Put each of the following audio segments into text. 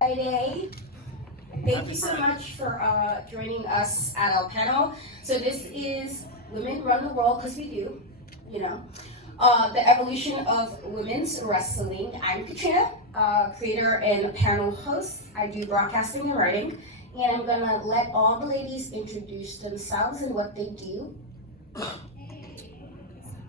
Friday. Thank you so much for joining us at our panel. So this is Women Run the World, because we do, you know. The evolution of women's wrestling. I'm Katrina, creator and panel host. I do broadcasting and writing. And I'm gonna let all the ladies introduce themselves and what they do.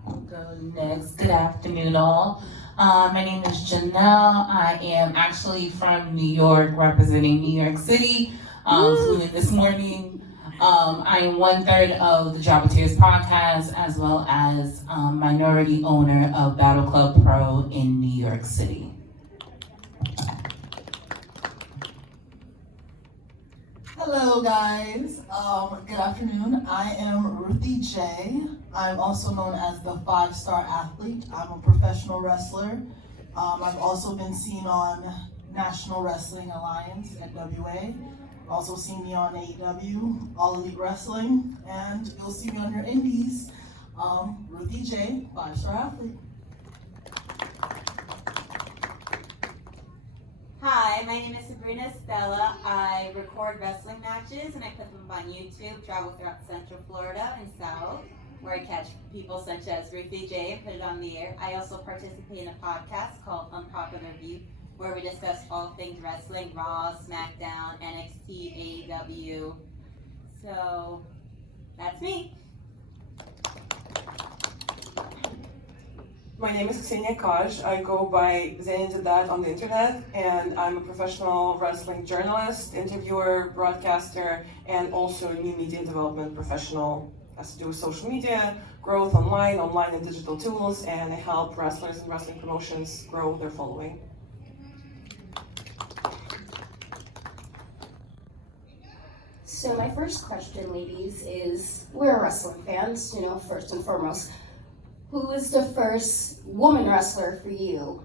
I'll go next. Good afternoon, all. My name is Janelle. I am actually from New York, representing New York City. Flew in this morning. I am 1/3 of the Jobbeteers podcast, as well as minority owner of Battleclub Pro in New York City. Hello guys, good afternoon. I am Ruthie Jay. I'm also known as the 5-star athlete. I'm a professional wrestler. I've also been seen on National Wrestling Alliance, NWA. Also seen me on AEW, All Elite Wrestling, and you'll see me on your indies. Ruthie Jay, 5-star athlete. Hi, my name is Sabria Estella. I record wrestling matches and I put them on YouTube, travel throughout Central Florida and South, where I catch people such as Ruthie Jay and put it on the air. I also participate in a podcast called Unpopular View, where we discuss all things wrestling, Raw, SmackDown, NXT, AEW. So, that's me. My name is Xenia. I go by Xenia on the internet, and I'm a professional wrestling journalist, interviewer, broadcaster, and also a new media development professional. Has to do with social media, growth online and digital tools, and I help wrestlers and wrestling promotions grow their following. So my first question, ladies, is we're wrestling fans, you know, first and foremost. Who was the first woman wrestler for you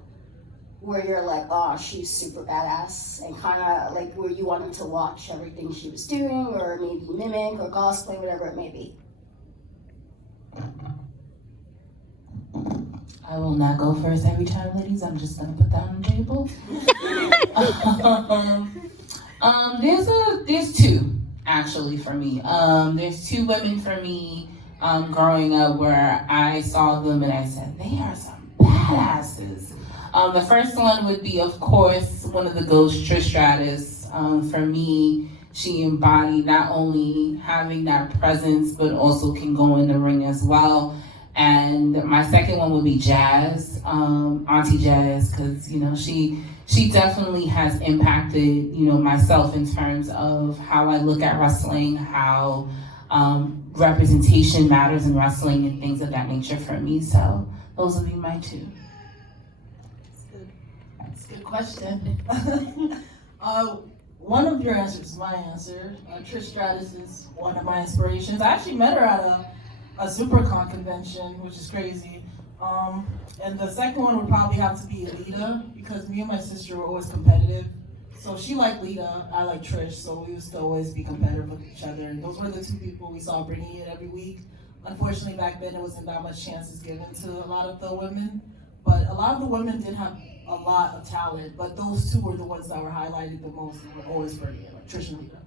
where you're like, oh, she's super badass, and kind of like where you wanted to watch everything she was doing, or maybe mimic or cosplay, whatever it may be? I will not go first every time, ladies. I'm just gonna put that on the table. There's two actually for me. There's two women for me. Growing up, where I saw them and I said, they are some badasses. The first one would be, of course, one of the ghosts, Trish Stratus. For me, she embodied not only having that presence, but also can go in the ring as well. And my second one would be Jazz, Auntie Jazz, because she definitely has impacted myself in terms of how I look at wrestling, how representation matters in wrestling and things of that nature for me. So those would be my two. That's a good question. One of your answers is my answer. Trish Stratus is one of my inspirations. I actually met her at a SuperCon convention, which is crazy. And the second one would probably have to be Lita, because me and my sister were always competitive. So she liked Lita, I like Trish, so we used to always be competitive with each other. And those were the two people we saw bringing it every week. Unfortunately, back then, it wasn't that much chances given to a lot of the women. But a lot of the women did have a lot of talent, but those two were the ones that were highlighted the most and were always bringing it, like Trish and Lita.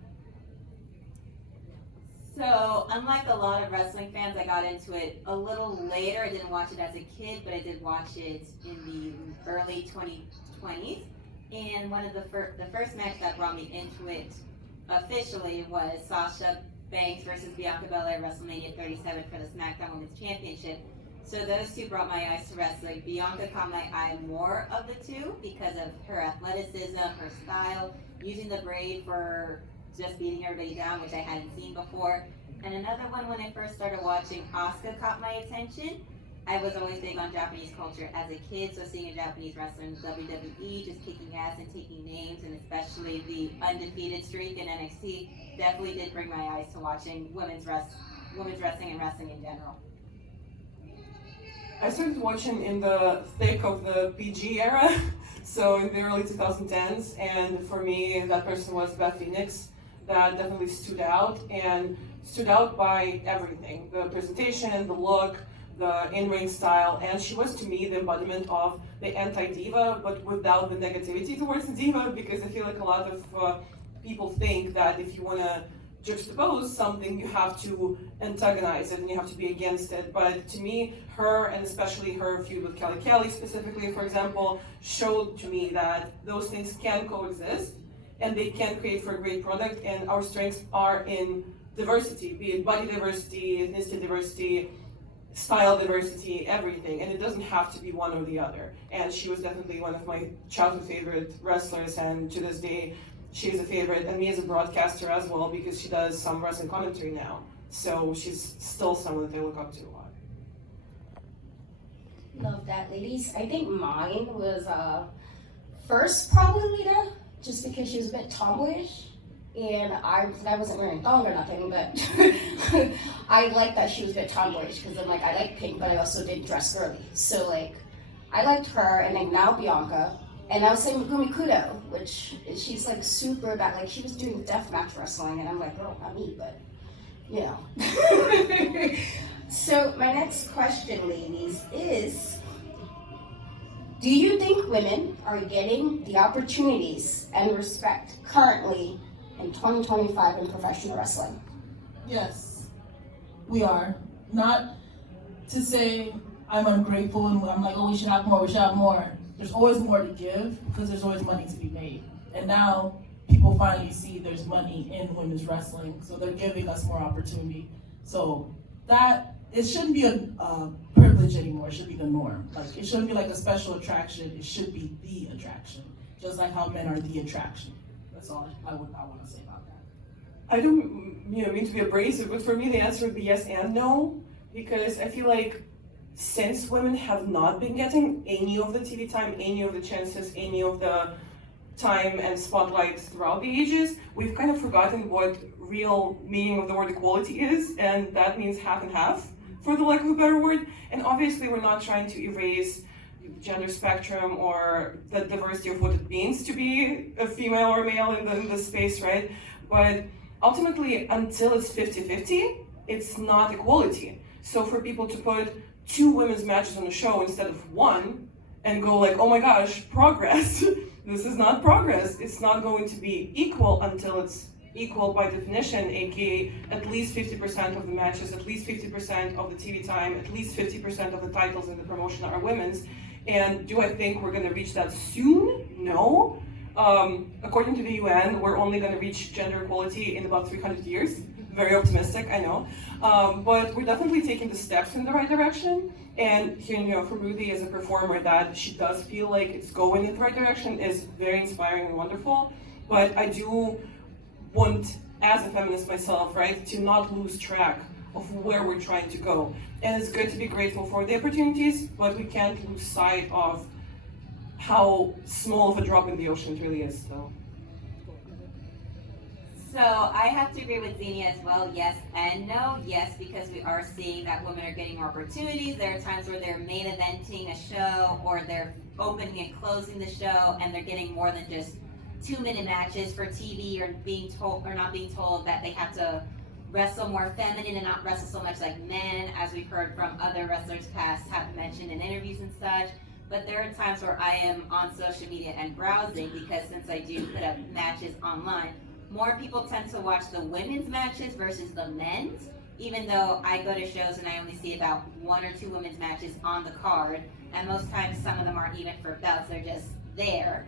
So, unlike a lot of wrestling fans, I got into it a little later. I didn't watch it as a kid, but I did watch it in the early 2020s. And one of the first match that brought me into it officially was Sasha Banks versus Bianca Belair at WrestleMania 37 for the SmackDown Women's Championship. So those two brought my eyes to wrestling. Bianca caught my eye more of the two because of her athleticism, her style, using the braid for just beating everybody down, which I hadn't seen before. And another one, when I first started watching, Asuka caught my attention. I was always big on Japanese culture as a kid, so seeing a Japanese wrestler in WWE just kicking ass and taking names, and especially the undefeated streak in NXT, definitely did bring my eyes to watching women's wrestling and wrestling in general. I started watching in the thick of the PG era, so in the early 2010s, and for me, that person was Beth Phoenix. That definitely stood out by everything: the presentation, the look, the in-ring style, and she was to me the embodiment of the anti-diva, but without the negativity towards the diva, because I feel like a lot of people think that if you want to juxtapose something, you have to antagonize it and you have to be against it. But to me, her, and especially her feud with Kelly specifically, for example, showed to me that those things can coexist and they can create for a great product, and our strengths are in diversity, be it body diversity, ethnicity diversity, style diversity, everything, and it doesn't have to be one or the other. And she was definitely one of my childhood favorite wrestlers, and to this day, she is a favorite, and me as a broadcaster as well, because she does some wrestling commentary now. So she's still someone that I look up to a lot. Love that, ladies. I think mine was first probably Lita, just because she was a bit tomboyish. And I wasn't wearing thong or nothing, but I like that she was a bit tomboyish, because I'm like, I like pink, but I also did dress girly. So like, I liked her, and then now Bianca, and I was saying Megumi Kudo, which she's like super bad. Like she was doing deathmatch wrestling, and I'm like, girl, not me, but you know. So my next question, ladies, is: do you think women are getting the opportunities and respect currently in 2025 in professional wrestling? Yes, we are. Not to say I'm ungrateful and I'm like, oh, we should have more, we should have more. There's always more to give because there's always money to be made. And now people finally see there's money in women's wrestling, so they're giving us more opportunity. So that, it shouldn't be a privilege anymore, it should be the norm. Like, it shouldn't be like a special attraction, it should be the attraction. Just like how men are the attraction. That's all I want to say about that. I don't mean to be abrasive, but for me the answer would be yes and no, because I feel like since women have not been getting any of the TV time, any of the chances, any of the time and spotlight throughout the ages, we've kind of forgotten what real meaning of the word equality is, and that means half and half, for the lack of a better word. And obviously we're not trying to erase the gender spectrum or the diversity of what it means to be a female or male in this space, right? But ultimately, until it's 50-50, it's not equality. So for people to put 2 women's matches on a show instead of 1 and go like, oh my gosh, progress. This is not progress. It's not going to be equal until it's equal by definition, aka at least 50% of the matches, at least 50% of the TV time, at least 50% of the titles in the promotion are women's. And do I think we're going to reach that soon? No. According to the UN, we're only going to reach gender equality in about 300 years. Very optimistic, I know. But we're definitely taking the steps in the right direction. And hearing from Ruthie as a performer that she does feel like it's going in the right direction is very inspiring and wonderful. But I do want, as a feminist myself, right, to not lose track of where we're trying to go. And it's good to be grateful for the opportunities, but we can't lose sight of how small of a drop in the ocean it really is. So I have to agree with Xenia as well, yes and no. Yes, because we are seeing that women are getting more opportunities. There are times where they're main eventing a show, or they're opening and closing the show, and they're getting more than just 2-minute matches for TV, or being told or not being told that they have to wrestle more feminine and not wrestle so much like men, as we've heard from other wrestlers past have mentioned in interviews and such. But there are times where I am on social media and browsing, because since I do put up matches online, more people tend to watch the women's matches versus the men's, even though I go to shows and I only see about 1 or 2 women's matches on the card, and most times some of them aren't even for belts, they're just there.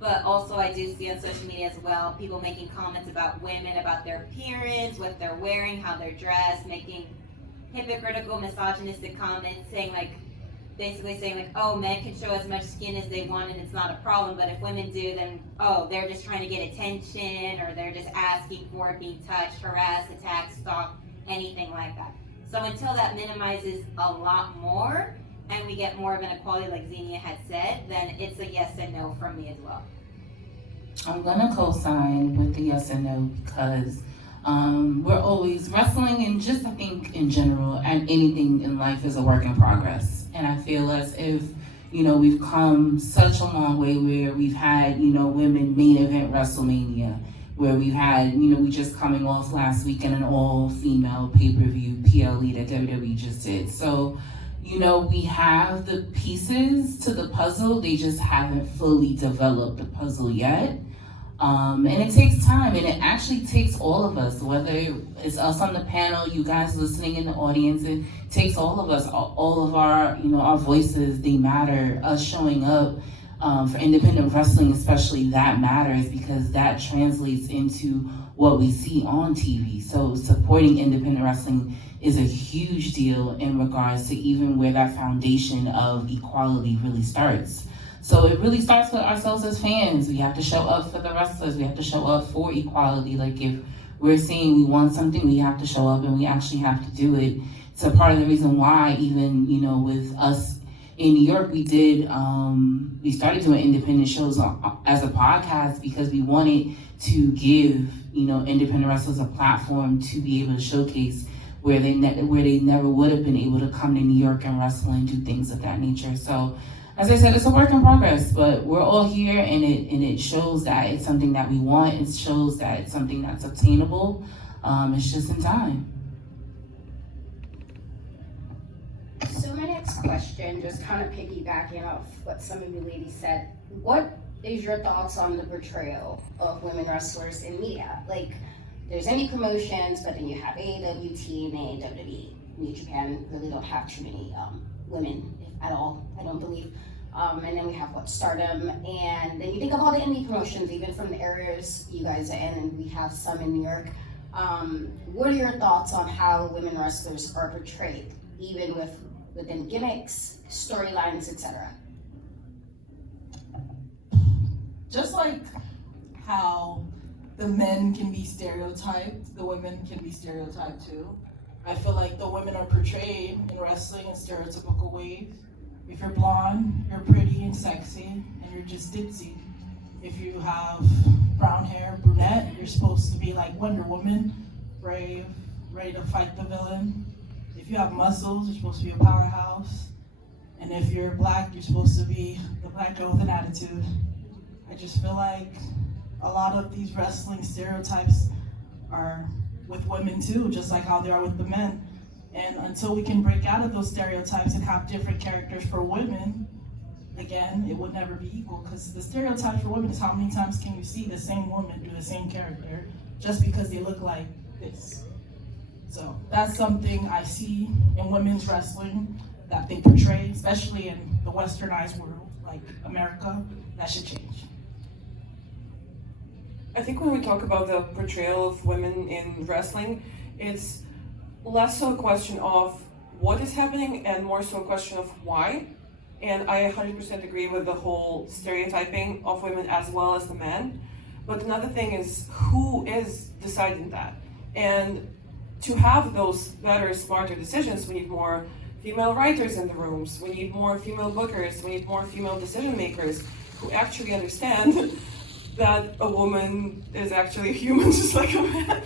But also I do see on social media as well, people making comments about women, about their appearance, what they're wearing, how they're dressed, making hypocritical, misogynistic comments, saying like, basically saying like, oh, men can show as much skin as they want and it's not a problem, but if women do, then, oh, they're just trying to get attention, or they're just asking for it, being touched, harassed, attacked, stalked, anything like that. So until that minimizes a lot more, and we get more of an equality like Xenia had said, then it's a yes and no from me as well. I'm gonna co-sign with the yes and no, because we're always wrestling, and just I think in general, and anything in life is a work in progress. And I feel as if, we've come such a long way where we've had, women main event WrestleMania, where we've had, we just coming off last week in an all-female pay-per-view PLE that WWE just did. So, we have the pieces to the puzzle, they just haven't fully developed the puzzle yet. And it takes time, and it actually takes all of us, whether it's us on the panel, you guys listening in the audience, it takes all of us, all of our, our voices, they matter. Us showing up for independent wrestling especially, that matters because that translates into what we see on TV. So supporting independent wrestling is a huge deal in regards to even where that foundation of equality really starts. So it really starts with ourselves as fans. We have to show up for the wrestlers. We have to show up for equality. Like if we're saying we want something, we have to show up and we actually have to do it. It's a part of the reason why even, with us in New York, we started doing independent shows as a podcast because we wanted to give, independent wrestlers a platform to be able to showcase where they never would have been able to come to New York and wrestle and do things of that nature. So, as I said, it's a work in progress, but we're all here, and it shows that it's something that we want. It shows that it's something that's obtainable. It's just in time. So my next question, just kind of piggybacking off what some of you ladies said, what is your thoughts on the portrayal of women wrestlers in media? Like, there's any promotions, but then you have AEW, TNA, WWE. New Japan really don't have too many women at all, I don't believe. And then we have Stardom, and then you think of all the indie promotions, even from the areas you guys are in, and we have some in New York. What are your thoughts on how women wrestlers are portrayed, even within gimmicks, storylines, etc.? Just like how the men can be stereotyped, the women can be stereotyped too. I feel like the women are portrayed in wrestling in stereotypical ways. If you're blonde, you're pretty and sexy, and you're just ditzy. If you have brown hair, brunette, you're supposed to be like Wonder Woman, brave, ready to fight the villain. If you have muscles, you're supposed to be a powerhouse. And if you're black, you're supposed to be the black girl with an attitude. I just feel like a lot of these wrestling stereotypes are with women too, just like how they are with the men. And until we can break out of those stereotypes and have different characters for women, again, it would never be equal, because the stereotypes for women is how many times can you see the same woman do the same character just because they look like this. So that's something I see in women's wrestling that they portray, especially in the westernized world, like America. That should change. I think when we talk about the portrayal of women in wrestling, it's less so a question of what is happening and more so a question of why. And I 100% agree with the whole stereotyping of women as well as the men. But another thing is, who is deciding that? And to have those better, smarter decisions, we need more female writers in the rooms, we need more female bookers, we need more female decision makers who actually understand that a woman is actually a human just like a man.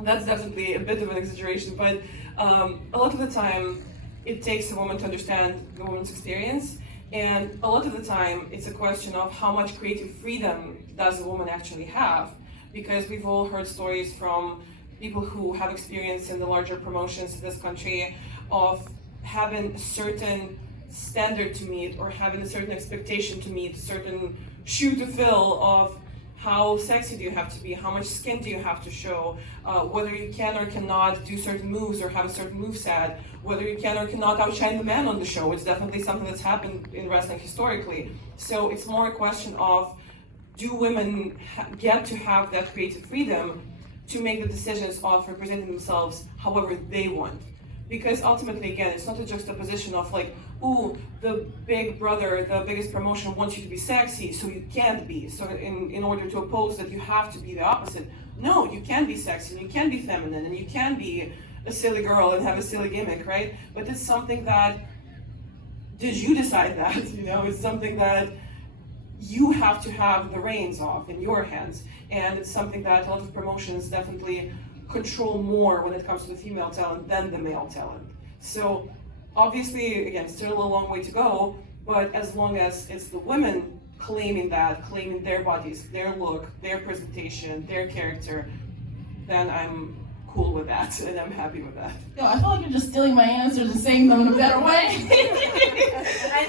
That's definitely a bit of an exaggeration, but a lot of the time it takes a woman to understand the woman's experience, and a lot of the time it's a question of how much creative freedom does a woman actually have, because we've all heard stories from people who have experience in the larger promotions in this country of having a certain standard to meet or having a certain expectation to meet, a certain shoe to fill of how sexy do you have to be, how much skin do you have to show, whether you can or cannot do certain moves or have a certain moveset, whether you can or cannot outshine the man on the show. It's definitely something that's happened in wrestling historically. So it's more a question of, do women get to have that creative freedom to make the decisions of representing themselves however they want? Because ultimately, again, it's not a juxtaposition of like, ooh, the big brother, the biggest promotion wants you to be sexy, so you can't be. So in order to oppose that, you have to be the opposite. No, you can be sexy, and you can be feminine, and you can be a silly girl and have a silly gimmick, right? But it's something that, did you decide that? It's something that you have to have the reins of in your hands. And it's something that a lot of promotions definitely control more when it comes to the female talent than the male talent. So obviously, again, still a long way to go, but as long as it's the women claiming their bodies, their look, their presentation, their character, then I'm cool with that, and I'm happy with that. Yo, I feel like you're just stealing my answers and saying them in a better way. I mean,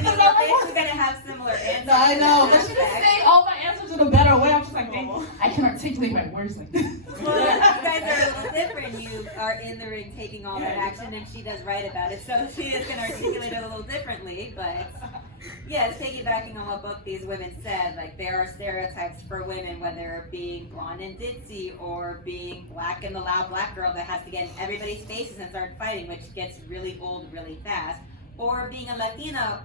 we're basically gonna have similar answers. No, I know, to but that she just aspect. saying all my answers in a better way. I'm just like, dang, I can articulate my words like this. Well, you guys are a little different. You are in the ring taking all that action, and she does write about it, so she is going to articulate it a little differently. But yeah, it's piggybacking on what both these women said. Like, there are stereotypes for women, whether being blonde and ditzy or being black and the loud black girl that has to get in everybody's faces and start fighting, which gets really old really fast. Or being a Latina,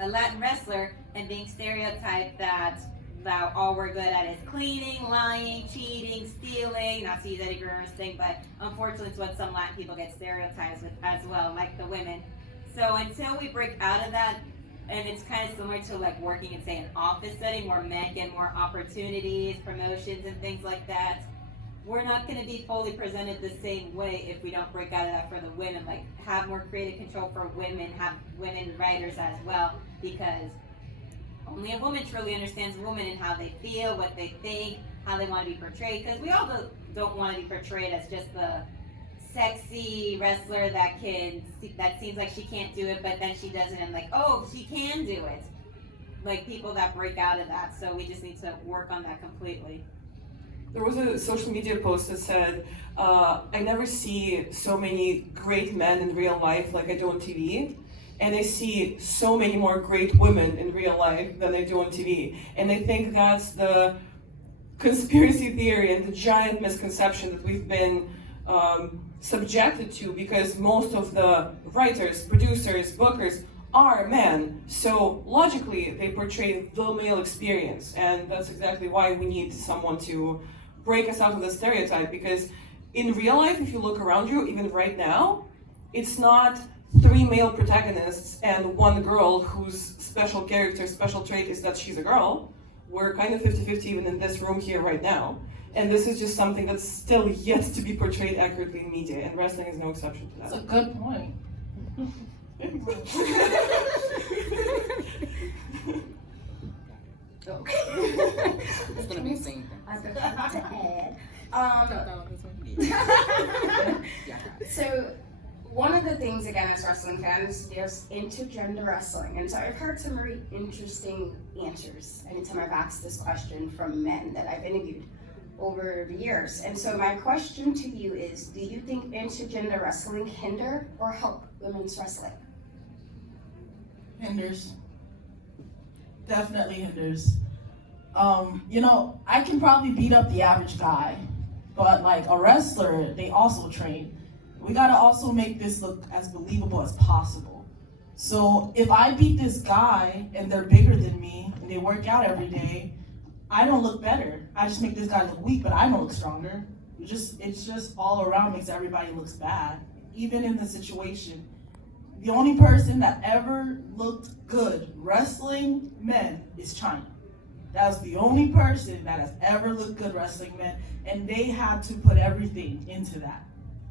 a Latin wrestler, and being stereotyped that all we're good at is cleaning, lying, cheating, stealing, not to use Eddie Guerrero's thing, but unfortunately it's what some Latin people get stereotyped with as well, like the women. So until we break out of that, and it's kind of similar to like working in, say, an office setting where men get more opportunities, promotions, and things like that, we're not going to be fully presented the same way if we don't break out of that for the women. Like, have more creative control for women, have women writers as well, because only a woman truly understands women and how they feel, what they think, how they want to be portrayed. Because we all don't want to be portrayed as just the sexy wrestler that seems like she can't do it, but then she does it and like, oh, she can do it. Like, people that break out of that. So we just need to work on that completely. There was a social media post that said, I never see so many great men in real life like I do on TV. And I see so many more great women in real life than I do on TV. And I think that's the conspiracy theory and the giant misconception that we've been subjected to, because most of the writers, producers, bookers are men. So logically, they portray the male experience. And that's exactly why we need someone to break us out of the stereotype. Because in real life, if you look around you, even right now, it's not 3 male protagonists and 1 girl whose special character, special trait is that she's a girl. We're kind of 50-50 even in this room here right now. And this is just something that's still yet to be portrayed accurately in media, and wrestling is no exception to that. That's a good point. Okay. It's gonna be the same thing. I've got to add. So, one of the things, again, as wrestling fans, there's intergender wrestling. And so I've heard some really interesting answers anytime I've asked this question from men that I've interviewed over the years. And so my question to you is, do you think intergender wrestling hinder or help women's wrestling? Hinders. Definitely hinders. I can probably beat up the average guy, but like a wrestler, they also train. We gotta also make this look as believable as possible. So if I beat this guy and they're bigger than me and they work out every day, I don't look better. I just make this guy look weak, but I don't look stronger. It's just all around makes everybody looks bad. Even in the situation, the only person that ever looked good wrestling men is China. That was the only person that has ever looked good wrestling men, and they had to put everything into that.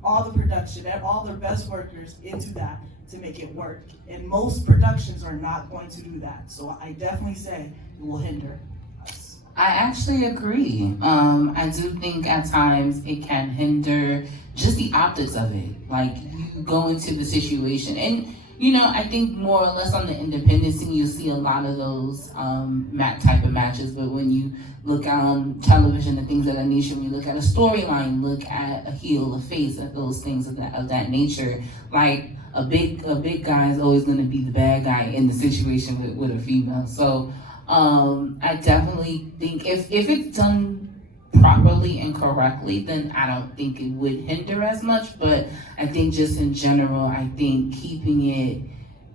All the production, and all their best workers into that to make it work. And most productions are not going to do that. So I definitely say it will hinder us. I actually agree. I do think at times it can hinder just the optics of it. Like, you go into the situation, and I think more or less on the independent scene, you'll see a lot of those type of matches. But when you look on television and things of that nature, when you look at a storyline, look at a heel, a face, at those things of that nature, like a big guy is always going to be the bad guy in the situation with a female. So I definitely think if it's done properly and correctly, then I don't think it would hinder as much. But I think just in general, I think keeping it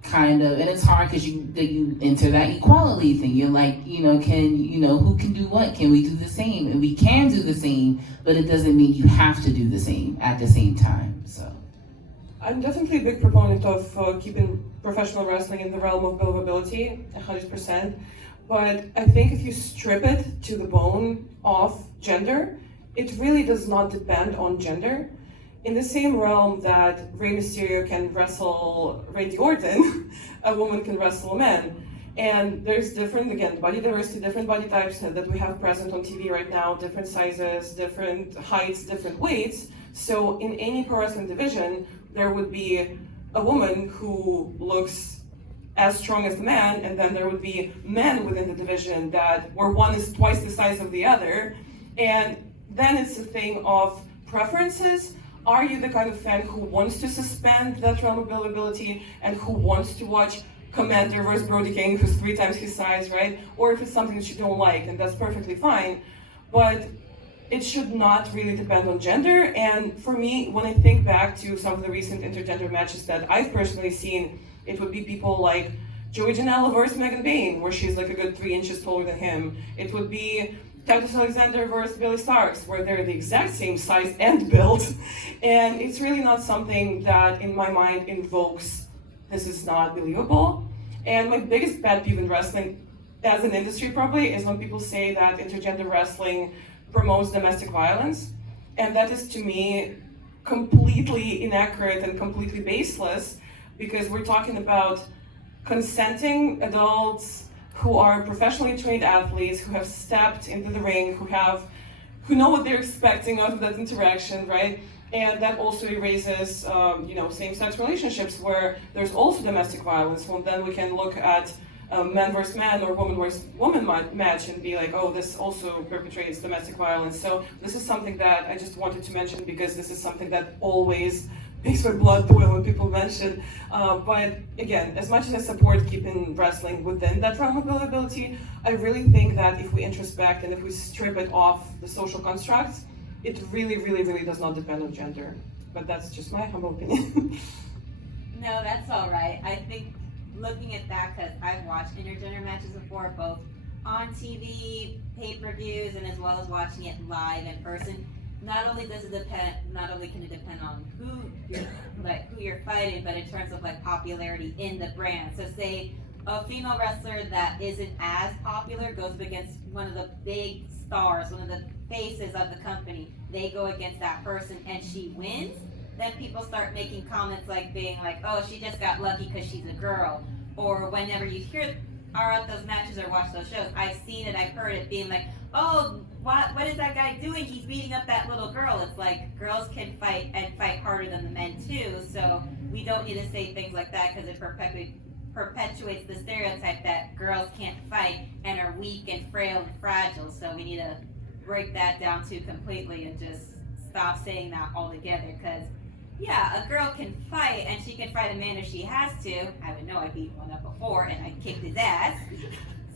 kind of, and it's hard because you enter that equality thing. You're like, who can do what? Can we do the same? And we can do the same, but it doesn't mean you have to do the same at the same time. So I'm definitely a big proponent of keeping professional wrestling in the realm of believability, 100%. But I think if you strip it to the bone of gender, it really does not depend on gender. In the same realm that Rey Mysterio can wrestle Randy Orton, a woman can wrestle a man. And there's different, again, body diversity, different body types that we have present on TV right now, different sizes, different heights, different weights. So in any pro wrestling division, there would be a woman who looks as strong as the man, and then there would be men within the division where one is twice the size of the other. And then it's a thing of preferences. Are you the kind of fan who wants to suspend that realm of believability and who wants to watch Commander versus Brody King, who's 3 times his size, right? Or if it's something that you don't like, and that's perfectly fine. But it should not really depend on gender. And for me, when I think back to some of the recent intergender matches that I've personally seen, it would be people like Joey Janelle versus Megan Bayne, where she's like a good 3 inches taller than him. It would be Titus Alexander versus Billy Starks, where they're the exact same size and build. And it's really not something that, in my mind, invokes this is not believable. And my biggest pet peeve in wrestling, as an industry probably, is when people say that intergender wrestling promotes domestic violence. And that is, to me, completely inaccurate and completely baseless, because we're talking about consenting adults who are professionally trained athletes, who have stepped into the ring, who know what they're expecting of that interaction, right? And that also erases, same-sex relationships where there's also domestic violence. Well, then we can look at man versus man or woman versus woman match and be like, oh, this also perpetrates domestic violence. So this is something that I just wanted to mention because this is something that always makes my blood boil when people mention. But again, as much as I support keeping wrestling within that realm of believability, I really think that if we introspect and if we strip it off the social constructs, it really, really, really does not depend on gender. But that's just my humble opinion. No, that's all right. I think looking at that, because I've watched intergender matches before, both on TV, pay-per-views, and as well as watching it live in person. Not only can it depend on who you're fighting, but in terms of like popularity in the brand. So say a female wrestler that isn't as popular goes up against one of the big stars, one of the faces of the company. They go against that person and she wins. Then people start making comments like being like, oh, she just got lucky because she's a girl. Or whenever you are at those matches or watch those shows, I've seen it, I've heard it being like, oh, what is that guy doing? He's beating up that little girl. It's like girls can fight and fight harder than the men too. So we don't need to say things like that because it perpetuates the stereotype that girls can't fight and are weak and frail and fragile. So we need to break that down too completely and just stop saying that altogether. Because yeah, a girl can fight and she can fight a man if she has to. I would know I beat one up before and I kicked his ass.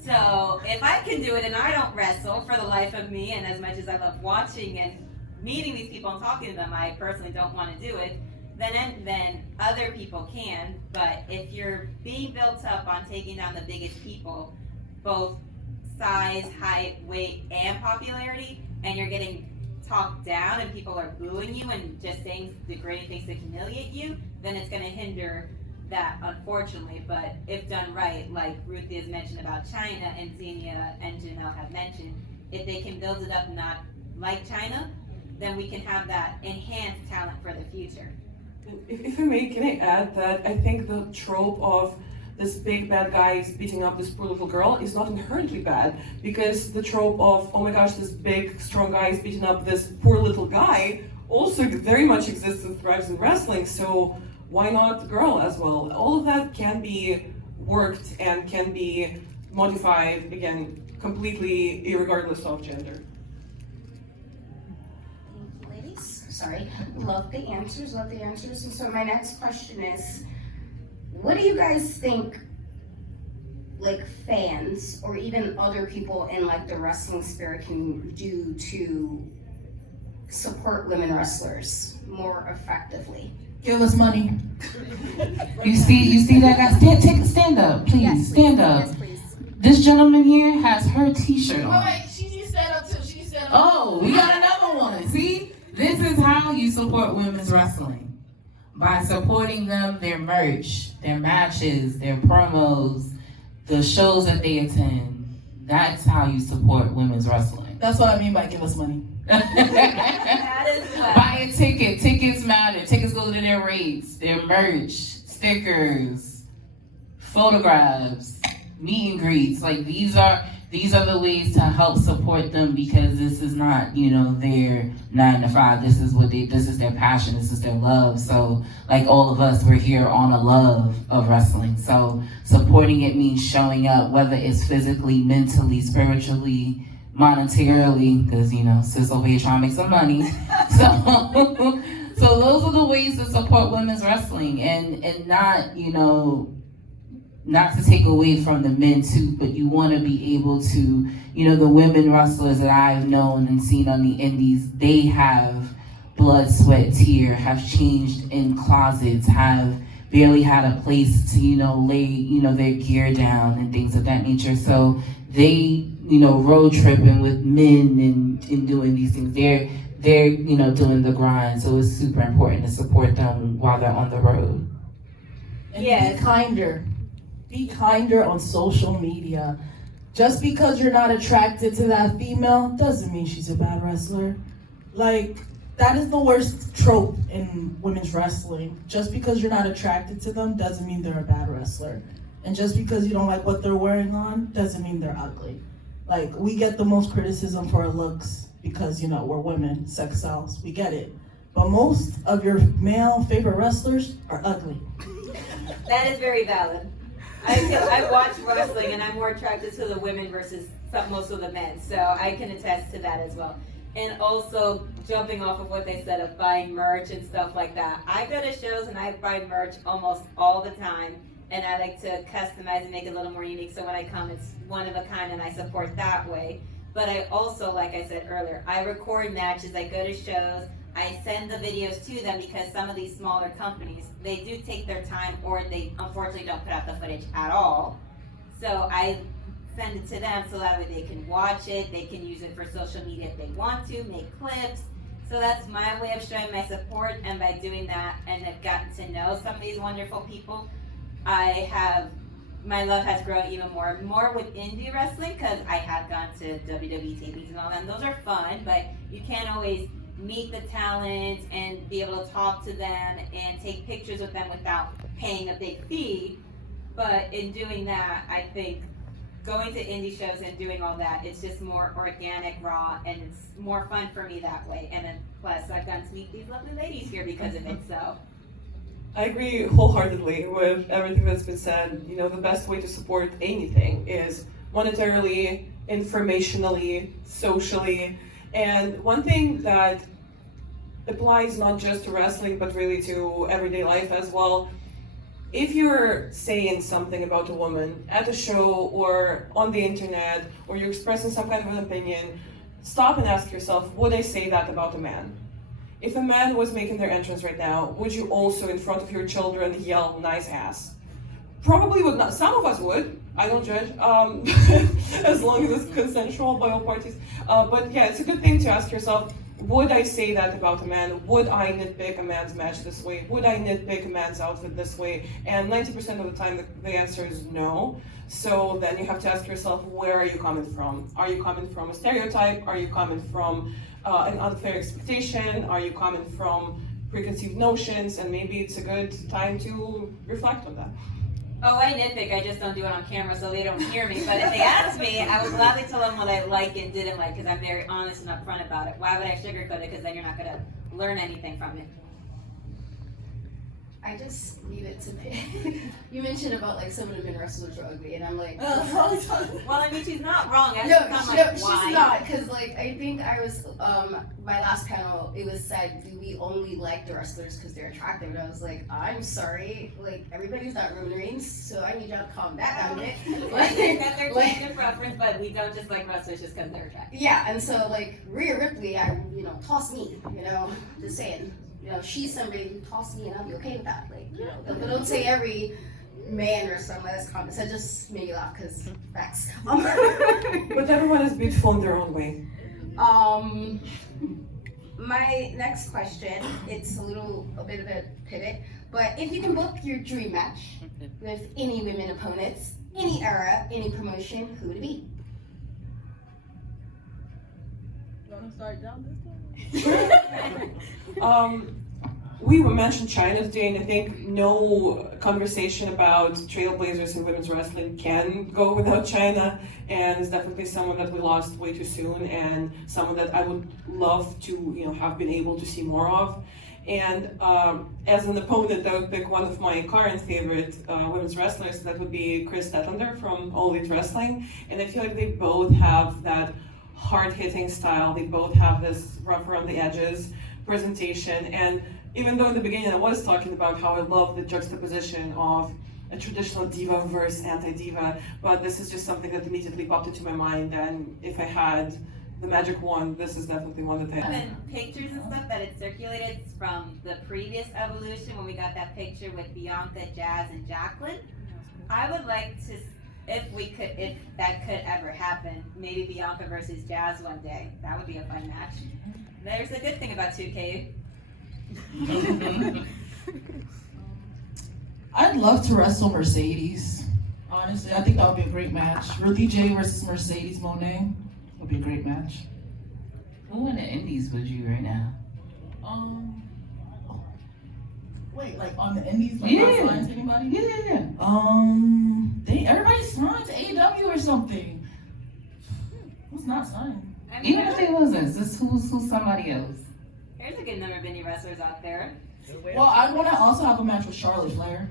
So if I can do it and I don't wrestle for the life of me, and as much as I love watching and meeting these people and talking to them, I personally don't want to do it, then other people can. But if you're being built up on taking down the biggest people, both size, height, weight, and popularity, and you're getting talked down and people are booing you and just saying degrading things to humiliate you, then it's going to hinder that, unfortunately. But if done right, like Ruthie has mentioned about China and Xenia and Janelle have mentioned, if they can build it up not like China, then we can have that enhanced talent for the future. If I may, can I add that I think the trope of this big bad guy is beating up this poor little girl is not inherently bad, because the trope of, oh my gosh, this big strong guy is beating up this poor little guy also very much exists and thrives in wrestling. So why not the girl as well? All of that can be worked and can be modified, again, completely irregardless of gender. Thank you, ladies. Sorry. Love the answers. And so my next question is, what do you guys think, like, fans or even other people in like the wrestling sphere can do to support women wrestlers more effectively? Give us money. You see that guy? Stand up, please. Yes, stand up. Yes, please. This gentleman here has her T-shirt on. Wait, she needs to stand up too. She needs to stand up. Oh, we got another one. See, this is how you support women's wrestling. By supporting them, their merch, their matches, their promos, the shows that they attend. That's how you support women's wrestling. That's what I mean by give us money. That is what. Buy a ticket. Tickets matter. Tickets go to their rates, their merch, stickers, photographs. meet and greets. Like these are the ways to help support them, because this is not, their 9 to 5. This is their passion, this is their love. So like all of us, we're here on a love of wrestling. So supporting it means showing up, whether it's physically, mentally, spiritually, monetarily, because sis over here trying to make some money. So those are the ways to support women's wrestling, and not, not to take away from the men too, but you want to be able to, the women wrestlers that I've known and seen on the indies, they have blood, sweat, tear, have changed in closets, have barely had a place to, lay, their gear down and things of that nature. So they, road tripping with men and doing these things. They're doing the grind. So it's super important to support them while they're on the road. And Yes. be kinder. Be kinder on social media. Just because you're not attracted to that female doesn't mean she's a bad wrestler. Like, that is the worst trope in women's wrestling. Just because you're not attracted to them doesn't mean they're a bad wrestler. And just because you don't like what they're wearing on doesn't mean they're ugly. Like, we get the most criticism for our looks because, we're women, sex sells, we get it. But most of your male favorite wrestlers are ugly. That is very valid. I watch wrestling and I'm more attracted to the women versus most of the men, so I can attest to that as well. And also, jumping off of what they said of buying merch and stuff like that, I go to shows and I buy merch almost all the time, and I like to customize and make it a little more unique, so when I come it's one of a kind and I support that way. But I also, like I said earlier, I record matches, I go to shows, I send the videos to them, because some of these smaller companies, they do take their time, or they unfortunately don't put out the footage at all. So I send it to them so that way they can watch it, they can use it for social media if they want to, make clips. So that's my way of showing my support, and by doing that and have gotten to know some of these wonderful people, my love has grown even more with indie wrestling, because I have gone to WWE tapings and all that, and those are fun, but you can't always meet the talent and be able to talk to them and take pictures with them without paying a big fee. But in doing that, I think going to indie shows and doing all that, it's just more organic, raw, and it's more fun for me that way. And then plus, I've gotten to meet these lovely ladies here because of it, so. I agree wholeheartedly with everything that's been said. The best way to support anything is monetarily, informationally, socially. And one thing that applies not just to wrestling, but really to everyday life as well. If you're saying something about a woman at a show or on the internet, or you're expressing some kind of an opinion, stop and ask yourself, would I say that about a man? If a man was making their entrance right now, would you also, in front of your children, yell nice ass? Probably would not. Some of us would. I don't judge, as long as it's consensual by all parties. But yeah, it's a good thing to ask yourself, would I say that about a man? Would I nitpick a man's match this way? Would I nitpick a man's outfit this way? And 90% of the time, the answer is no. So then you have to ask yourself, where are you coming from? Are you coming from a stereotype? Are you coming from an unfair expectation? Are you coming from preconceived notions? And maybe it's a good time to reflect on that. Oh, I nitpick, I just don't do it on camera so they don't hear me. But if they ask me, I would gladly tell them what I like and didn't like, because I'm very honest and upfront about it. Why would I sugarcoat it? Because then you're not going to learn anything from it. I just leave it to me. You mentioned about like some of the men wrestlers are ugly, and I'm like, Well, I mean, she's not wrong. I no, just I'm like, she's why? not, because like I think I was my last panel, it was said, do we only like the wrestlers because they're attractive? And I was like, I'm sorry, like everybody's not Roman Reigns, so I need y'all to calm down a bit. I think that they're taking a preference, but we don't just like wrestlers just because they're attractive. Yeah, and so like Rhea Ripley, toss me, just saying. She's somebody who tossed me and I'll be okay with that. Like, but don't say every man or something that's comments. That just made me laugh because facts. But everyone is beautiful in their own way. My next question, it's a bit of a pivot, but if you can book your dream match with any women opponents, any era, any promotion, who would it be? You want to start down this time? we mentioned China today, and I think no conversation about trailblazers in women's wrestling can go without China, and it's definitely someone that we lost way too soon, and someone that I would love to, have been able to see more of. And as an opponent, I would pick one of my current favorite women's wrestlers. That would be Chris Statlander from All Elite Wrestling, and I feel like they both have that hard-hitting style. They both have this rough around the edges presentation, and even though in the beginning I was talking about how I love the juxtaposition of a traditional diva versus anti-diva, but this is just something that immediately popped into my mind, and if I had the magic wand, this is definitely one that I had. And pictures and stuff that had circulated from the previous evolution when we got that picture with Bianca, Jazz, and Jacqueline. I would like to, if that could ever happen, maybe Bianca versus Jazz one day. That would be a fun match. There's a good thing about 2K. I'd love to wrestle Mercedes. Honestly, I think that would be a great match. Ruthie Jay versus Mercedes Monet would be a great match. Who in the indies would you right now? Wait, like on the indies, like Yeah. not signed to anybody? Yeah. Everybody's signed to AEW or something. Who's not signed? I mean, Even if they wasn't, just who's somebody else. there's a good number of indie wrestlers out there. Well, I'd want to also have a match with Charlotte Flair.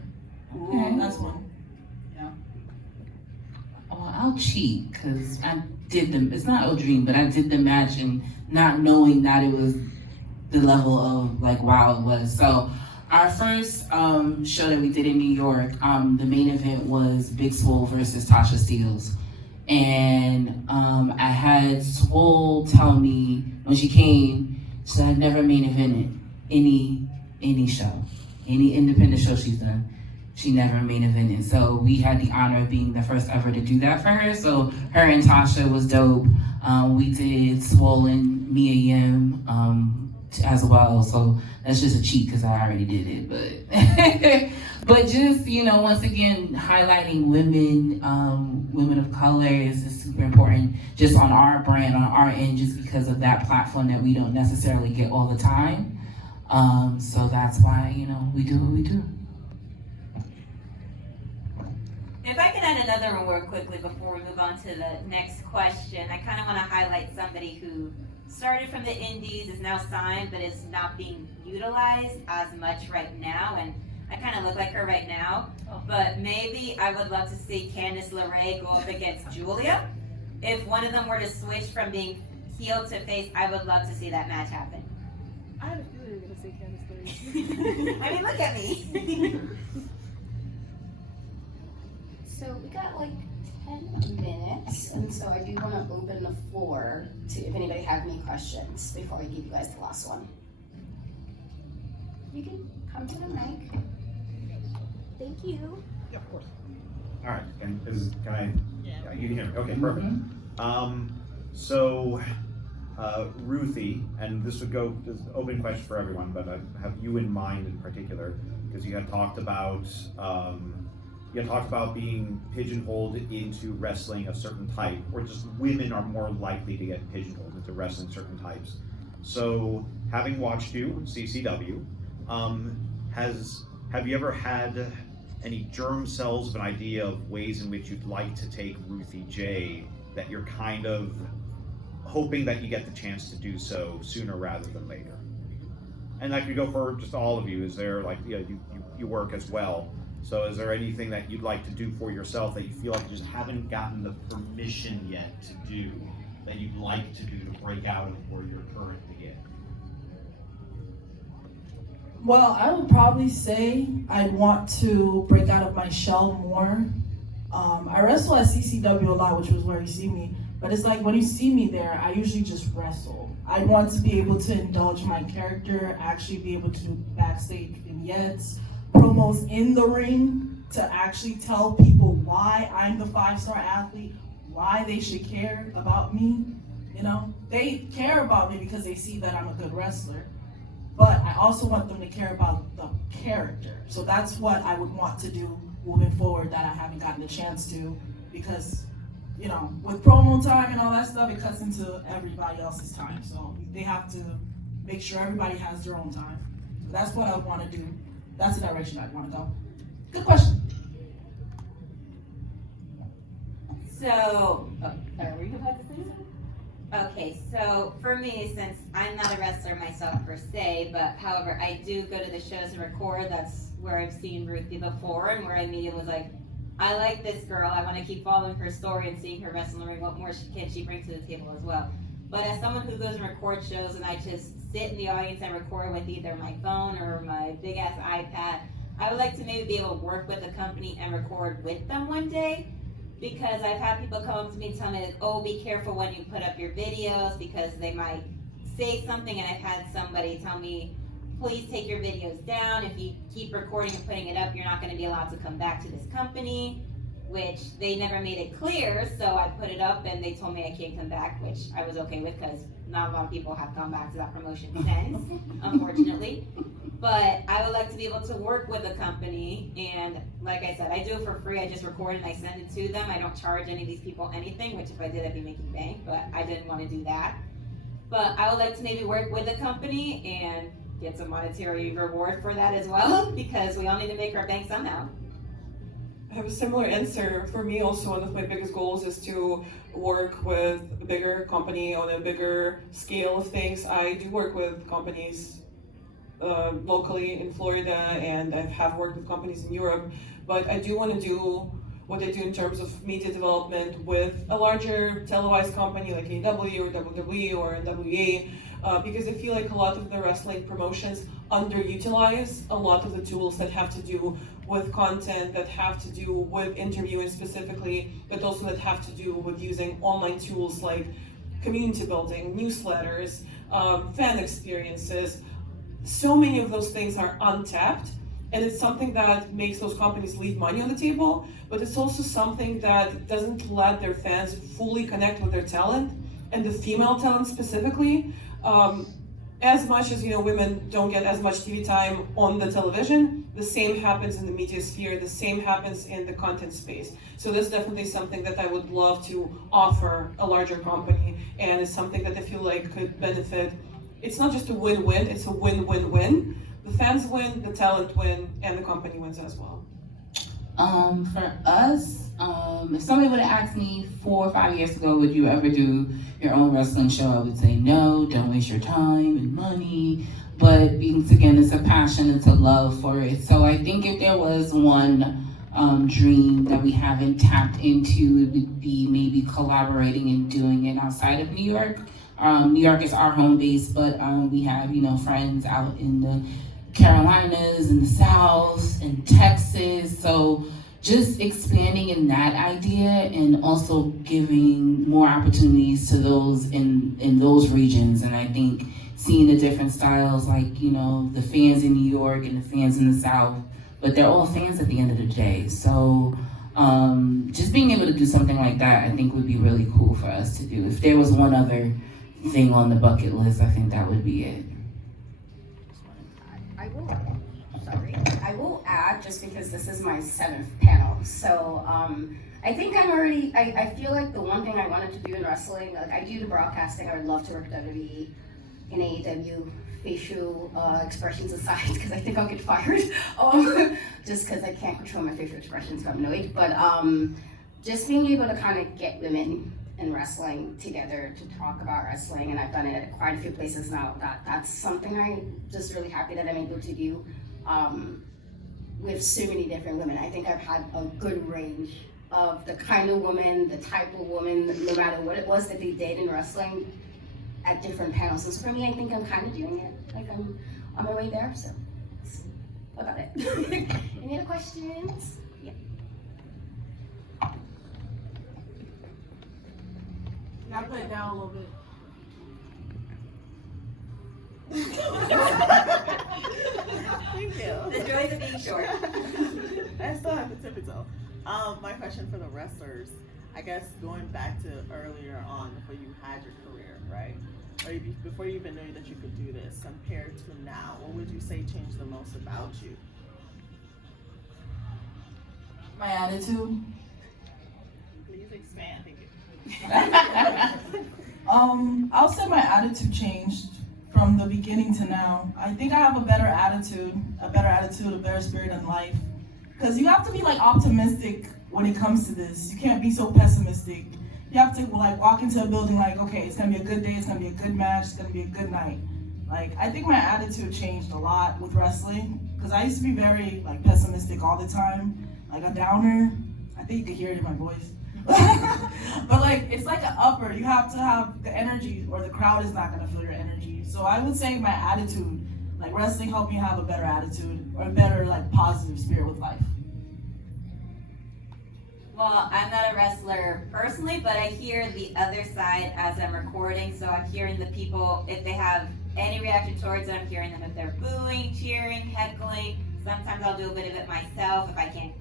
Okay. That's one. Oh, I'll cheat because I did them. It's not a dream, but I did the match and not knowing that it was the level of like wow it was. So our first show that we did in New York, the main event was Big Swole versus Tasha Steelz, and I had Swole tell me when she came, she said I'd never main evented any show, any independent show she's done. She never main evented. So we had the honor of being the first ever to do that for her. So her and Tasha was dope. We did Swole and Mia Yim as well. So that's just a cheat because I already did it. But just, once again, highlighting women of color is super important just on our brand, on our end, just because of that platform that we don't necessarily get all the time. So that's why, we do what we do. If I can add another one real quickly before we move on to the next question, I kind of want to highlight somebody who started from the indies, is now signed, but is not being utilized as much right now. And I kind of look like her right now, but maybe I would love to see Candice LeRae go up against Julia. If one of them were to switch from being heel to face, I would love to see that match happen. I had a feeling you were going to say Candice LeRae. I mean, look at me. So we got like 10 minutes, and so I do want to open the floor to if anybody have any questions before I give you guys the last one. You can come to the mic. Thank you. Yeah, of course. All right, can I? Yeah, you can hear me. Okay, perfect. So, Ruthie, and this would go as an open question for everyone, but I have you in mind in particular because you had talked about being pigeonholed into wrestling a certain type, or just women are more likely to get pigeonholed into wrestling certain types. So, having watched you on CCW, have you ever had any germ cells of an idea of ways in which you'd like to take Ruthie Jay that you're kind of hoping that you get the chance to do so sooner rather than later? And that could go for just all of you. Is there you work as well? So is there anything that you'd like to do for yourself that you feel like you just haven't gotten the permission yet to do that you'd like to do to break out of where you're currently in? Well, I would probably say I'd want to break out of my shell more. I wrestle at CCW a lot, which was where you see me. But it's like when you see me there, I usually just wrestle. I want to be able to indulge my character, actually be able to do backstage vignettes, promos in the ring to actually tell people why I'm the 5-star athlete, why they should care about me. They care about me because they see that I'm a good wrestler. But I also want them to care about the character. So that's what I would want to do moving forward that I haven't gotten the chance to, because, with promo time and all that stuff, it cuts into everybody else's time. So they have to make sure everybody has their own time. That's what I want to do. That's the direction I want to go. Good question. So, were you about to say something? Okay, so for me, since I'm not a wrestler myself per se, but however, I do go to the shows and record. That's where I've seen Ruthie before, and where I immediately was like, I like this girl. I want to keep following her story and seeing her wrestle in the ring. What more can she bring to the table as well? But as someone who goes and records shows, and I just sit in the audience and record with either my phone or my big ass iPad, I would like to maybe be able to work with a company and record with them one day. Because I've had people come up to me and tell me, oh, be careful when you put up your videos because they might say something. And I've had somebody tell me, please take your videos down. If you keep recording and putting it up, you're not going to be allowed to come back to this company, which they never made it clear. So I put it up and they told me I can't come back, which I was okay with because not a lot of people have come back to that promotion since, unfortunately. But I would like to be able to work with a company, and like I said, I do it for free. I just record and I send it to them. I don't charge any of these people anything, which if I did, I'd be making bank, but I didn't want to do that. But I would like to maybe work with a company and get some monetary reward for that as well, because we all need to make our bank somehow. I have a similar answer. For me, also, one of my biggest goals is to work with a bigger company on a bigger scale of things. I do work with companies locally in Florida, and I have worked with companies in Europe, but I do want to do what I do in terms of media development with a larger televised company like AEW or WWE or NWA, because I feel like a lot of the wrestling promotions underutilize a lot of the tools that have to do with content, that have to do with interviewing specifically, but also that have to do with using online tools like community building, newsletters, fan experiences. So many of those things are untapped, and it's something that makes those companies leave money on the table, but it's also something that doesn't let their fans fully connect with their talent, and the female talent specifically. As much as, women don't get as much TV time on the television, the same happens in the media sphere, the same happens in the content space. So that's definitely something that I would love to offer a larger company, and it's something that I feel like could benefit. It's not just a win-win, it's a win-win-win. The fans win, the talent win, and the company wins as well. For us, if somebody would have asked me 4 or 5 years ago, would you ever do your own wrestling show, I would say no, don't waste your time and money. But because again, it's a passion, it's a love for it. So I think if there was one dream that we haven't tapped into, it would be maybe collaborating and doing it outside of New York. New York is our home base, but we have, friends out in the Carolinas, in the South, in Texas. So just expanding in that idea and also giving more opportunities to those in those regions. And I think seeing the different styles, like, the fans in New York and the fans in the South, but they're all fans at the end of the day. So just being able to do something like that, I think would be really cool for us to do. If there was one other thing on the bucket list, I think that would be it. I will add, just because this is my 7th panel, so I think I feel like the one thing I wanted to do in wrestling, like I do the broadcasting, I would love to work WWE, in AEW, facial expressions aside, because I think I'll get fired, just because I can't control my facial expressions, I'm annoyed, but just being able to kind of get women in wrestling together to talk about wrestling, and I've done it at quite a few places now. That's something I'm just really happy that I'm able to do with so many different women. I think I've had a good range of the kind of woman, the type of woman, no matter what it was that they did in wrestling at different panels. And so for me, I think I'm kind of doing it. Like I'm on my way there, so that's about it. Any other questions? Yeah. Can I put it down a little bit? Thank you. The joys of being short. I still have the tippy toe. My question for the wrestlers, I guess going back to earlier on before you had your career, right? Or before you even knew that you could do this, compared to now, what would you say changed the most about you? My attitude. Please expand. Thank you. I'll say my attitude changed from the beginning to now. I think I have a better attitude, a better spirit in life. Because you have to be like optimistic when it comes to this. You can't be so pessimistic. You have to like walk into a building like, okay, it's gonna be a good day, it's gonna be a good match, it's gonna be a good night. Like, I think my attitude changed a lot with wrestling, because I used to be very like pessimistic all the time, like a downer. I think you can hear it in my voice. But like, it's like an upper. You have to have the energy, or the crowd is not gonna feel your energy. So I would say my attitude, like wrestling helped me have a better attitude, or a better like positive spirit with life. Well, I'm not a wrestler personally, but I hear the other side as I'm recording. So I'm hearing the people, if they have any reaction towards it, I'm hearing them if they're booing, cheering, heckling. Sometimes I'll do a bit of it myself if I can't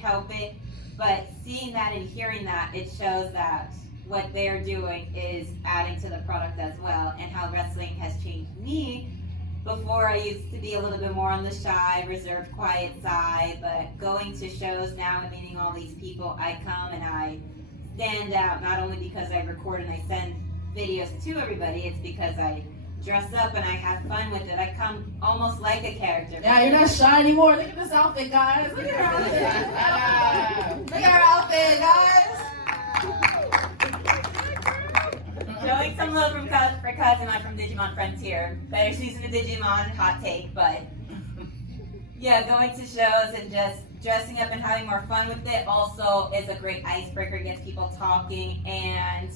help it. But seeing that and hearing that, it shows that what they're doing is adding to the product as well, and how wrestling has changed me. Before, I used to be a little bit more on the shy, reserved, quiet side, but going to shows now and meeting all these people, I come and I stand out, not only because I record and I send videos to everybody, it's because I dress up and I have fun with it. I come almost like a character. Yeah, you're not shy anymore. Look at this outfit, guys. Look at her outfit. Look at her outfit, guys. Showing some love for Kaz and I from Digimon Frontier. Better season of Digimon, hot take, but yeah, going to shows and just dressing up and having more fun with it also is a great icebreaker, gets people talking, and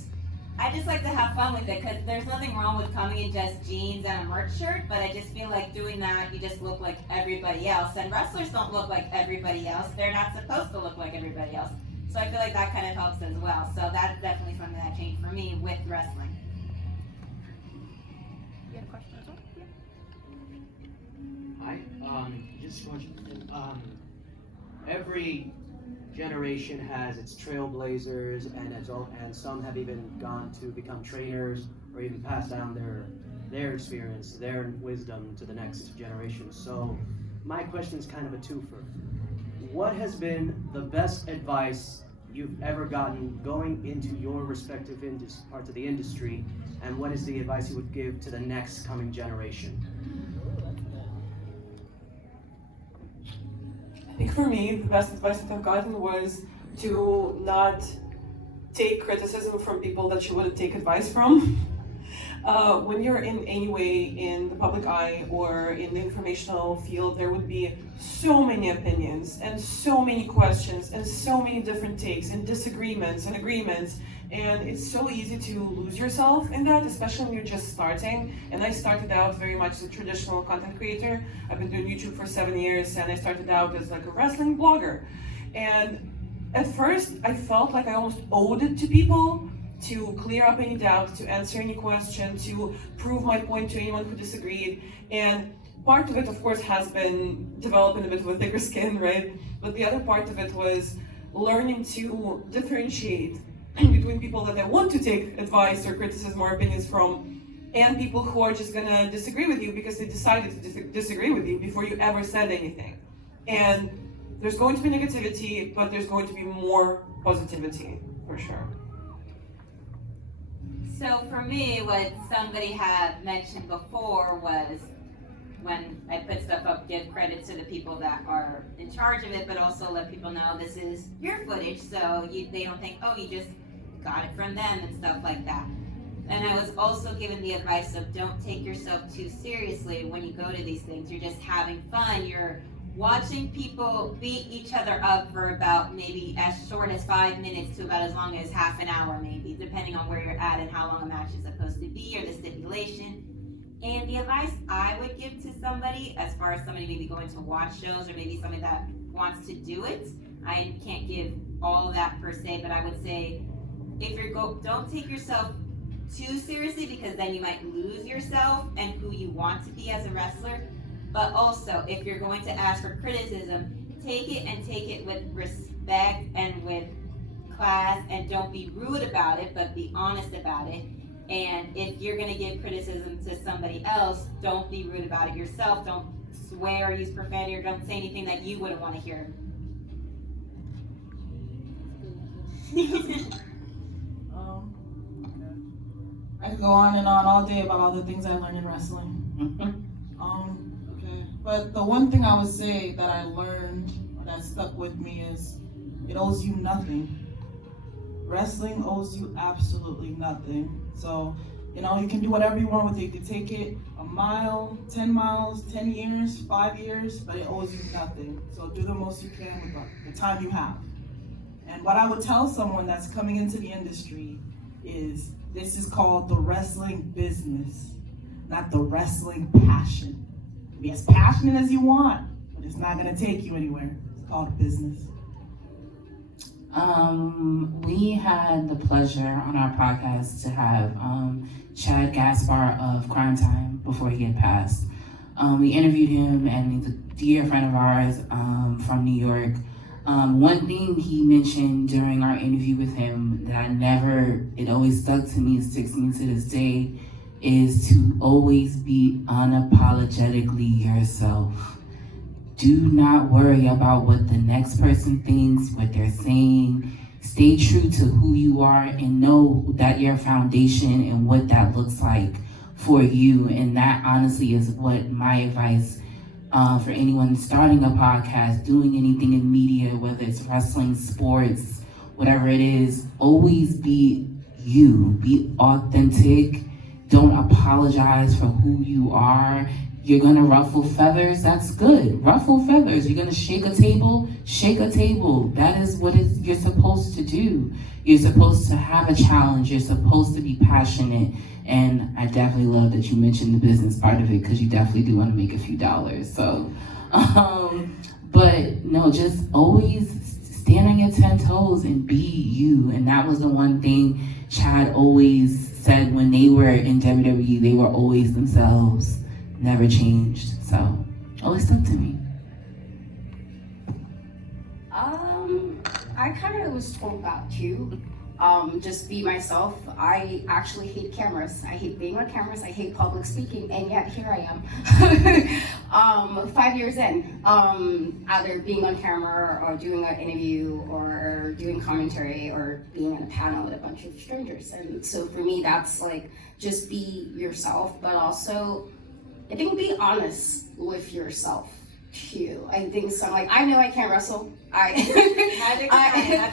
I just like to have fun with it, because there's nothing wrong with coming in just jeans and a merch shirt, but I just feel like doing that, you just look like everybody else, and wrestlers don't look like everybody else. They're not supposed to look like everybody else. So I feel like that kind of helps as well. So that's definitely something that changed for me with wrestling. You had a question as well? Yeah. Hi, just one. Every generation has its trailblazers, and some have even gone to become trainers or even pass down their experience, their wisdom to the next generation. So my question is kind of a twofer. What has been the best advice you've ever gotten going into your respective parts of the industry, and what is the advice you would give to the next coming generation? I think for me, the best advice that I've gotten was to not take criticism from people that you wouldn't take advice from. When you're in any way in the public eye or in the informational field, there would be so many opinions and so many questions and so many different takes and disagreements and agreements. And it's so easy to lose yourself in that, especially when you're just starting. And I started out very much as a traditional content creator. I've been doing YouTube for 7 years, and I started out as like a wrestling blogger. And at first, I felt like I almost owed it to people to clear up any doubt, to answer any question, to prove my point to anyone who disagreed. And part of it, of course, has been developing a bit of a thicker skin, right? But the other part of it was learning to differentiate between people that I want to take advice or criticism or opinions from, and people who are just gonna disagree with you because they decided to disagree with you before you ever said anything. And there's going to be negativity, but there's going to be more positivity, for sure. So for me, what somebody had mentioned before was, when I put stuff up, give credit to the people that are in charge of it, but also let people know this is your footage, so they don't think, oh, you just got it from them and stuff like that. And I was also given the advice of don't take yourself too seriously when you go to these things. You're just having fun. You're watching people beat each other up for about maybe as short as 5 minutes to about as long as half an hour, maybe, depending on where you're at and how long a match is supposed to be or the stipulation. And the advice I would give to somebody, as far as somebody maybe going to watch shows or maybe somebody that wants to do it, I can't give all that per se, but I would say if don't take yourself too seriously, because then you might lose yourself and who you want to be as a wrestler. But also, if you're going to ask for criticism, take it with respect and with class, and don't be rude about it, but be honest about it. And if you're going to give criticism to somebody else, don't be rude about it yourself. Don't swear or use profanity, or don't say anything that you wouldn't want to hear. I could go on and on all day about all the things I learned in wrestling. Okay. But the one thing I would say that I learned or that stuck with me is it owes you nothing. Wrestling owes you absolutely nothing. So, you know, you can do whatever you want with it. You can take it a mile, 10 miles, 10 years, 5 years, but it owes you nothing. So do the most you can with the time you have. And what I would tell someone that's coming into the industry is this is called the wrestling business, not the wrestling passion. Be as passionate as you want, but it's not gonna take you anywhere. It's called business. We had the pleasure on our podcast to have Chad Gaspar of Crime Time before he had passed. We interviewed him, and he's a dear friend of ours from New York. One thing he mentioned during our interview with him that it always stuck to me, sticks me to this day, is to always be unapologetically yourself. Do not worry about what the next person thinks, what they're saying. Stay true to who you are and know that your foundation and what that looks like for you. And that honestly is what my advice for anyone starting a podcast, doing anything in media, whether it's wrestling, sports, whatever it is, always be you. Be authentic. Don't apologize for who you are. You're gonna ruffle feathers, that's good. Ruffle feathers. You're gonna shake a table, shake a table. That is what you're supposed to do. You're supposed to have a challenge. You're supposed to be passionate. And I definitely love that you mentioned the business part of it, because you definitely do want to make a few dollars. So, but no, just always stand on your 10 toes and be you. And that was the one thing Chad always said when they were in WWE, they were always themselves. Never changed, so always stuck to me. I kind of was told that too. Just be myself. I actually hate cameras. I hate being on cameras. I hate public speaking, and yet here I am. 5 years in, either being on camera or doing an interview or doing commentary or being in a panel with a bunch of strangers. And so for me, that's like, just be yourself, but also I think be honest with yourself too. I think so. Like, I know I can't wrestle. That's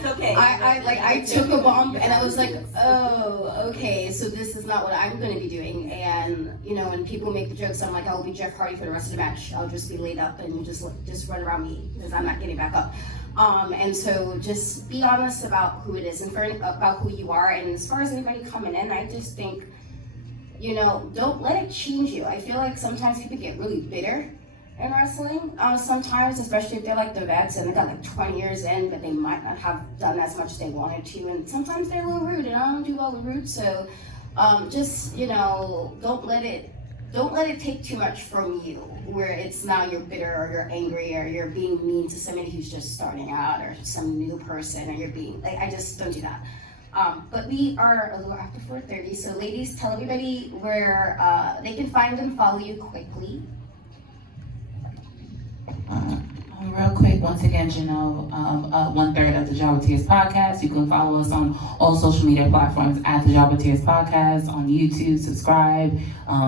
okay. I took a bump and I was like, oh, okay, so this is not what I'm going to be doing. And you know, when people make the jokes, I'm like, I'll be Jeff Hardy for the rest of the match. I'll just be laid up and just run around me because I'm not getting back up. And so just be honest about who it is and about who you are. And as far as anybody coming in, I just think, you know, don't let it change you. I feel like sometimes people get really bitter in wrestling. Sometimes, especially if they're like the vets and they got like 20 years in, but they might not have done as much as they wanted to. And sometimes they're a little rude, and I don't do well with rude. So just, you know, don't let it take too much from you, where it's now you're bitter or you're angry or you're being mean to somebody who's just starting out or some new person, or you're being like, I just don't do that. But we are a little after 4:30, so ladies, tell everybody where they can find and follow you quickly. Real quick, once again, Janelle, 1/3 of the Job with Tears podcast. You can follow us on all social media platforms at the Job with Tears podcast on YouTube. Subscribe.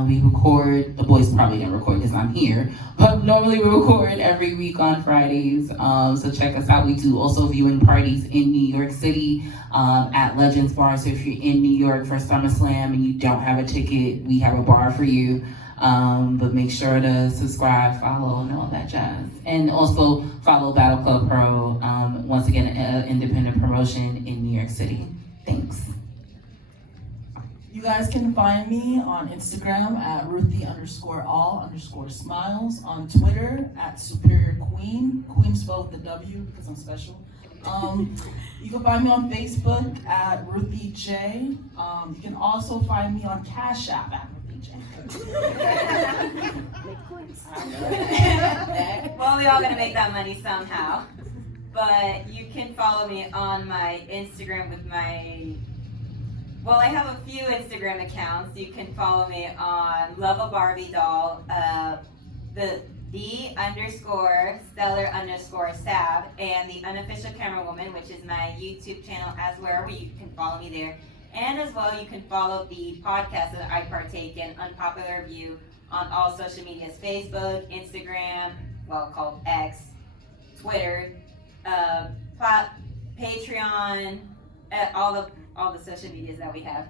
We record. The boys probably didn't record because I'm here, but normally we record every week on Fridays. So check us out. We do also viewing parties in New York City at Legends Bar. So if you're in New York for SummerSlam and you don't have a ticket, we have a bar for you. But make sure to subscribe, follow, and all that jazz. And also follow Battleclub Pro, once again, an independent promotion in New York City. Thanks. You guys can find me on Instagram at Ruthie_all_smiles, on Twitter at Superior Queen spelled with the W because I'm special. You can find me on Facebook at Ruthie Jay. You can also find me on Cash App at Ruthie Jay. Well, we're all gonna make that money somehow. But you can follow me on my Instagram with well, I have a few Instagram accounts. You can follow me on Love a Barbie Doll, the_Stellar_Sab, and the Unofficial Camera Woman, which is my YouTube channel as well, where you can follow me there. And as well, you can follow the podcast that I partake in, Unpopular View, on all social medias: Facebook, Instagram, well, called X, Twitter, Patreon, all the social medias that we have.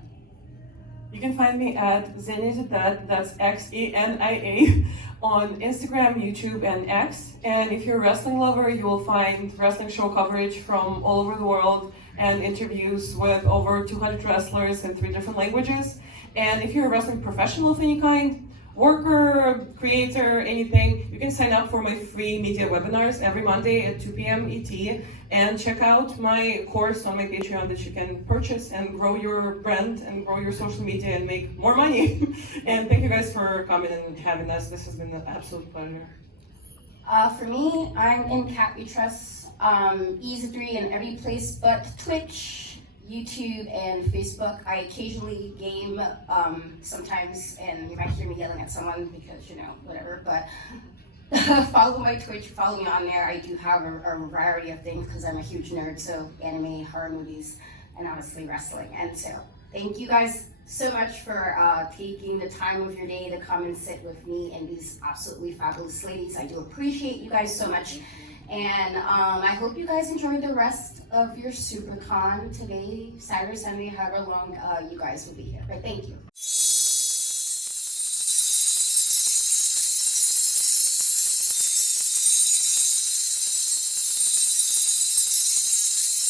You can find me at Xenia, that's Xenia, on Instagram, YouTube, and X. And if you're a wrestling lover, you will find wrestling show coverage from all over the world and interviews with over 200 wrestlers in 3 different languages. And if you're a wrestling professional of any kind, worker, creator, anything, you can sign up for my free media webinars every Monday at 2 p.m. ET, and check out my course on my Patreon that you can purchase and grow your brand and grow your social media and make more money. And thank you guys for coming and having us. This has been an absolute pleasure. For me, I'm in Cat We Trust, Easy3 in every place but Twitch, YouTube, and Facebook. I occasionally game sometimes, and you might hear me yelling at someone because, you know, whatever, but follow my Twitch, follow me on there. I do have a variety of things because I'm a huge nerd, so anime, horror movies, and obviously wrestling. And so thank you guys so much for taking the time of your day to come and sit with me and these absolutely fabulous ladies. I do appreciate you guys so much. And I hope you guys enjoy the rest of your SuperCon today, Saturday, Sunday, however long you guys will be here. But thank you.